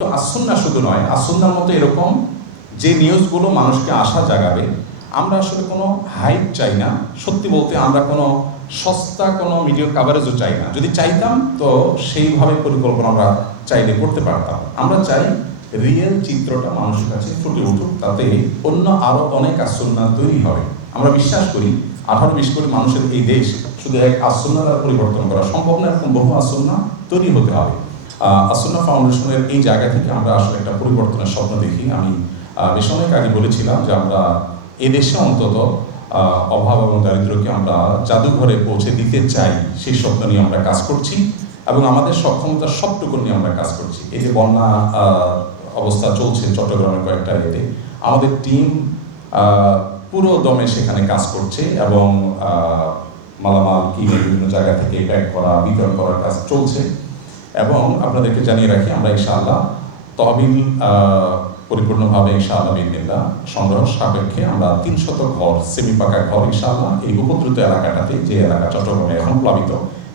আসুন্না শুধু নয়, আসুন্নার মতো এরকম যে নিউজগুলো মানুষকে আশা জাগাবে। আমরা আসলে কোনো হাইপ চাই না, সত্যি বলতে আমরা কোনো সস্তা কোনো মিডিয়া কাভারেজও চাই না। যদি চাইতাম তো সেইভাবে পরিকল্পনা আমরা চাইলে করতে পারতাম। আমরা চাই রিয়েল চিত্রটা মানুষের কাছে ফুটে উঠুক, তাতে অন্য আরও অনেক আসুন্না তৈরি হবে। আমরা বিশ্বাস করি 18-20 কোটি মানুষের এই দেশ শুধু এক আসুন্না দ্বারা পরিবর্তন করা সম্ভব না, এরকম বহু আসুন্না তৈরি হতে হবে। আসুন্না ফাউন্ডেশনের এই জায়গা থেকে আমরা আসলে একটা পরিবর্তনের স্বপ্ন দেখি। আমি বেশ অনেক আগে বলেছিলাম যে আমরা এদেশে অন্তত অভাব এবং দারিদ্র্যকে আমরা জাদুঘরে পৌঁছে দিতে চাই, সেই স্বপ্ন নিয়ে আমরা কাজ করছি এবং আমাদের সক্ষমতার সবটুকু নিয়ে আমরা কাজ করছি। এই যে বন্যা অবস্থা চলছে চট্টগ্রামের কয়েকটা এতে, আমাদের টিম পুরো দমে সেখানে কাজ করছে এবং মালামাল কিনে বিভিন্ন জায়গা থেকে প্যাক করা বিতরণ করার কাজ চলছে। এবং আপনাদেরকে জানিয়ে রাখি আমরা ইনশাআল্লাহ তহবিল পরিপূর্ণভাবে ইনশাআল্লাহ বিল্লাহ সংগ্রহ সাপেক্ষে আমরা 300 ঘর সেমি পাকা ঘর ইনশাআল্লাহ এই উপদ্রুত এলাকাটাতে, যে এলাকা চট্টগ্রামে এখন প্লাবিত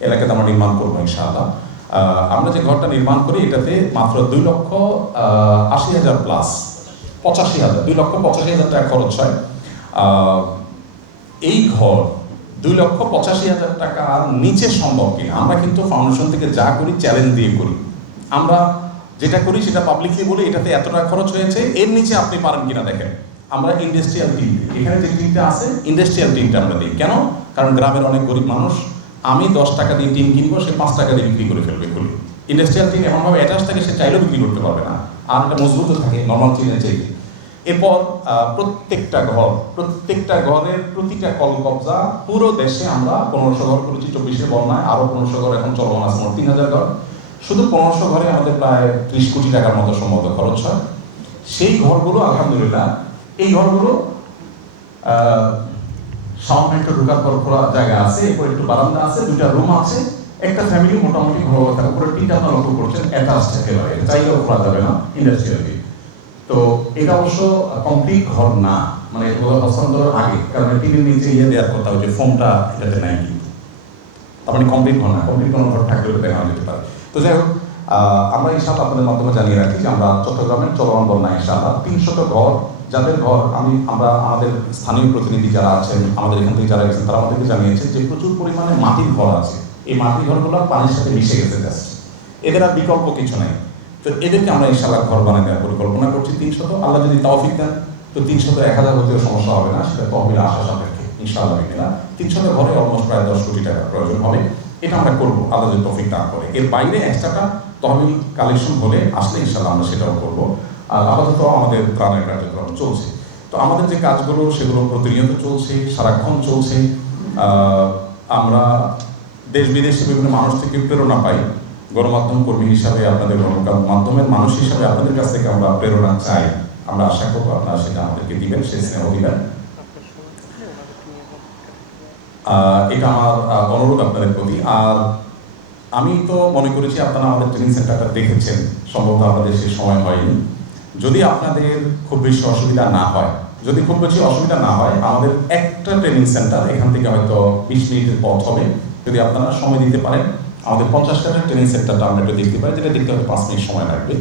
এলাকাতে আমরা নির্মাণ করবো ইনশাআল্লাহ। আমরা যে ঘরটা নির্মাণ করি এটাতে মাত্র 2,80,000 প্লাস 85,000 2,85,000 টাকা খরচ হয়। এই ঘর 2,85,000 টাকার নিচে সম্ভব কিনা, আমরা কিন্তু ফাউন্ডেশন থেকে যা করি চ্যালেঞ্জ দিয়ে করি। আমরা যেটা করি সেটা পাবলিকলি বলি এটাতে এত টাকা খরচ হয়েছে, এর নিচে আপনি পারেন কিনা দেখেন। আমরা ইন্ডাস্ট্রিয়াল টিম, এখানে যে টিমটা আছে ইন্ডাস্ট্রিয়াল টিমটা আমরা দিই। কেন? কারণ গ্রামের অনেক গরিব মানুষ, আমি 10 টাকা দিয়ে টিম কিনবো, সে 5 টাকা দিয়ে বিক্রি করে ফেলবে খুলি। ইন্ডাস্ট্রিয়াল টিম এমনভাবে অ্যাটাচ থাকে সে চাইলেও বিক্রি করতে পারবে না, আর একটা মজবুতও থাকে নর্মাল টিমের চাইতে। এরপর প্রত্যেকটা ঘরের প্রতিটা কল কবজা পুরো দেশে আমরা 1500 ঘর করেছি। 24-এর বন্যায় আরও 1500 ঘর এখন চলমান আছে, 3000 ঘর। শুধু 1500 ঘরে আমাদের প্রায় 30 কোটি টাকার মতো সম্ভবত খরচ হয়। সেই ঘরগুলো আলহামদুলিল্লাহ, এই ঘরগুলো সামনে একটু ঢোকার পর খোলা জায়গা আছে, এরপর একটু বারান্দা আছে, 2টা রুম আছে, একটা ফ্যামিলি মোটামুটি ঘর থাকে। পুরো টিনটা আপনারা লক্ষ্য করছেন অ্যাটাচ একেবারে, চাইলেও খোলা যাবে না ইন্ডাস্ট্রিয়াল। তো এটা অবশ্য কমপ্লিট ঘর না, মানে হস্তান্তরের আগে, কারণ টিনের নিচে দেওয়ার কথা, ওই যে ফোমটা এটাতে নাই, কিন্তু তার মানে কমপ্লিট ঘর না। কমপ্লিট কোনো ঘর থাকলে দেখানো যেতে পারে। তো যাই হোক, আমরা ইনশাআল্লাহ আপনাদের মাধ্যমে জানিয়ে রাখি যে আমরা চট্টগ্রামের চলমান বন্যা ইনশাআল্লাহ 300 ঘর, যাদের ঘর আমরা আমাদের স্থানীয় প্রতিনিধি যারা আছেন, আমাদের এখান থেকে যারা গেছেন তারা আমাদেরকে জানিয়েছে যে প্রচুর পরিমাণে মাটির ঘর আছে। এই মাটির ঘরগুলো পানির সাথে মিশে গেছে জাস্ট, এদের আর বিকল্প কিছু নাই। তো এদেরকে আমরা ইনশাআল্লাহ ঘর বানিয়ে দেওয়ার পরিকল্পনা করছি 300। আল্লাহ যদি তৌফিক দেন তো 300 1000 হতেও সমস্যা হবে না, সেটা তহবিল আশা সাপেক্ষে ইনশাআল্লাহ বিনা 300 ঘরে অলমোস্ট প্রায় 10 কোটি টাকার প্রয়োজন হবে। এটা আমরা করবো আল্লাহ যদি তৌফিক দান করে। এর বাইরে এক্সট্রাটা তহবিল কালেকশন হলে আসলে ইনশাআল্লাহ আমরা সেটাও করবো। আর আপাতত আমাদের ত্রাণের কার্যক্রম চলছে। তো আমাদের যে কাজগুলো সেগুলো প্রতিনিয়ত চলছে, সারাক্ষণ চলছে। আমরা দেশ বিদেশে বিভিন্ন মানুষ থেকে প্রেরণা পাই। গণমাধ্যম কর্মী হিসাবে, আপনাদের গণমাধ্যমের মানুষ হিসাবে আপনাদের কাছ থেকে আমরা প্রেরণা চাই। আমরা আশা করবো আপনারা সেটা আমাদেরকে দিবেন, সেই স্নেহ দিবেন। এটা আমার অনুরোধ আপনাদের প্রতি। আর আমি তো মনে করেছি আপনারা আমাদের ট্রেনিং সেন্টারটা দেখেছেন, সম্ভবত আপনাদের সে সময় হয়নি। যদি আপনাদের খুব বেশি অসুবিধা না হয়, আমাদের একটা ট্রেনিং সেন্টার এখান থেকে হয়তো 20 মিনিটের পথ হবে। যদি আপনারা সময় দিতে পারেন আমাদের 50 টাকার ট্রেনিং সেন্টারটা আমরা একটু দেখতে পারি, যেটা দেখতে হয়তো 5 মিনিট সময় লাগবে।